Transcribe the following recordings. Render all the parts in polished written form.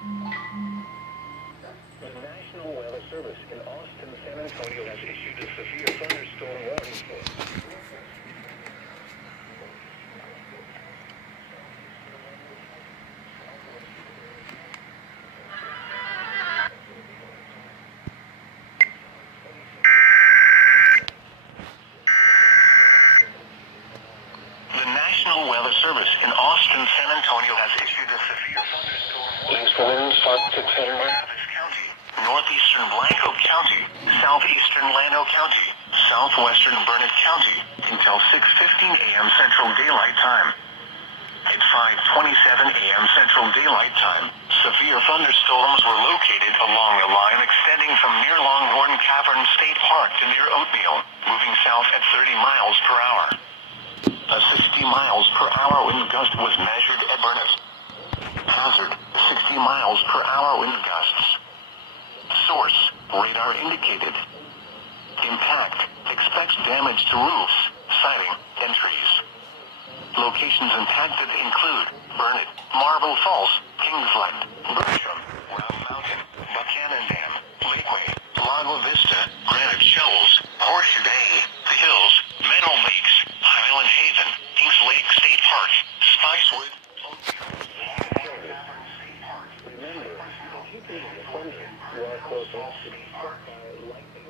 The National Weather Service in Austin, San Antonio has issued a severe thunderstorm warning for. The National Weather Service in Austin, San Antonio has issued a severe thunderstorm warning for winds 5 to 10 miles. County, northeastern Blanco County, southeastern Llano County, southwestern Burnett County until 6:15 a.m. Central Daylight Time. At 5:27 a.m. Central Daylight Time, severe thunderstorms were located along the line extending from near Longhorn Cavern State Park to near Oatmeal, moving south at 30 miles per hour. A 60 miles per hour wind gust was measured at Burnett. Hazard, 60 miles per hour wind gusts. Source, radar indicated. Impact, expects damage to roofs, siding, and trees. Locations impacted include Burnett, Marble Falls, Kingsland, Bertram, Round Mountain, Buchanan Dam, Lakeway, Lago Vista, Granite Shoals, Horseshoe Bay, The Hills, Meadow Lakes, Highland Haven, Kings Lake State Park, Spicewood. Remember, if you can get thunder, you are close enough to be struck by lightning.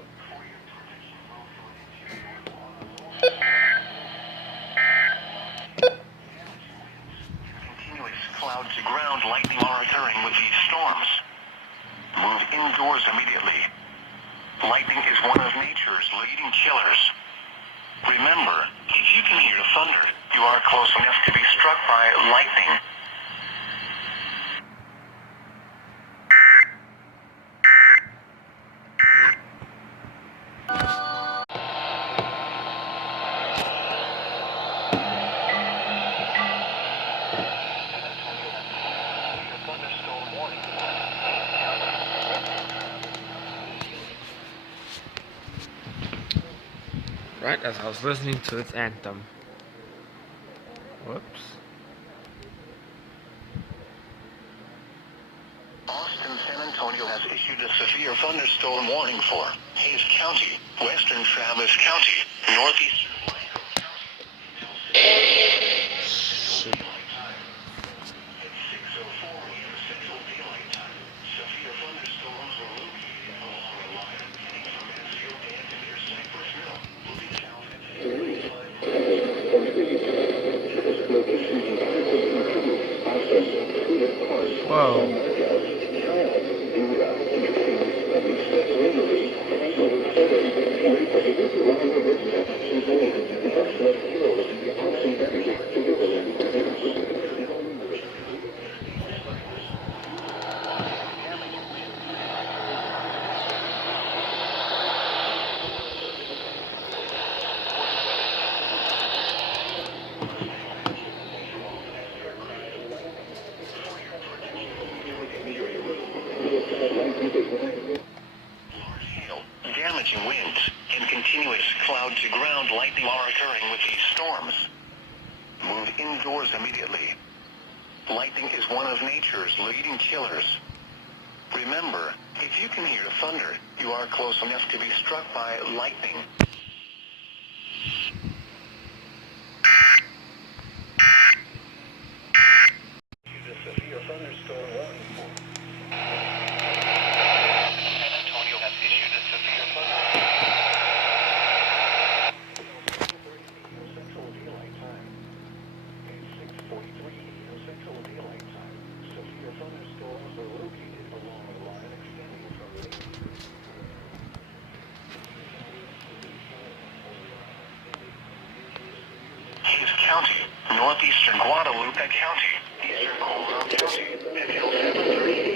Continuous cloud-to-ground lightning are occurring with these storms. Move indoors immediately. Lightning is one of nature's leading killers. Remember, if you can hear thunder, you are close enough to be struck by lightning. Right as I was listening to its anthem. Whoops. Austin, San Antonio has issued a severe thunderstorm warning for Hayes County, western Travis County, northeastern Blanco County. Shit. At 6:04 a.m. Central Daylight Time, severe thunderstorms were located along the line heading from Mansfield Dam to near Cypress Mill, moving south at 35. Whoa. Large hail, damaging winds, and continuous cloud-to-ground lightning are occurring with these storms. Move indoors immediately. Lightning is one of nature's leading killers. Remember, if you can hear thunder, you are close enough to be struck by lightning. The severe thunderstorm warning for San Antonio has issued a severe thunderstorm. Central Daylight Time. At 6:43 a.m. Central Daylight Time, severe thunderstorms are located along the line extending from Hayes County, northeastern Guadalupe County, eastern Colorado County, and Hill 730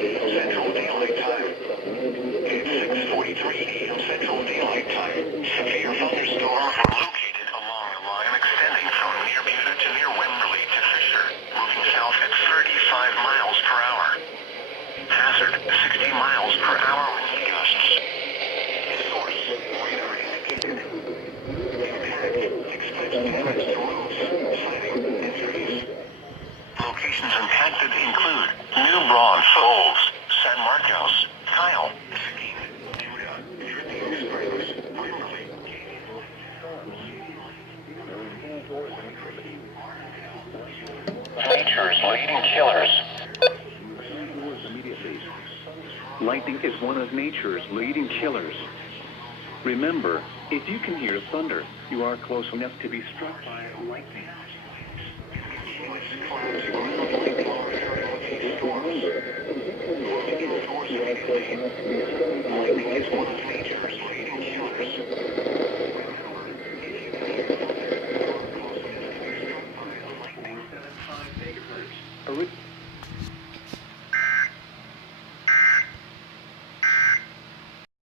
Nature's leading killers. Lightning is one of nature's leading killers. Remember, if you can hear thunder, you are close enough to be struck by lightning. Lightning is one of nature's leading killers.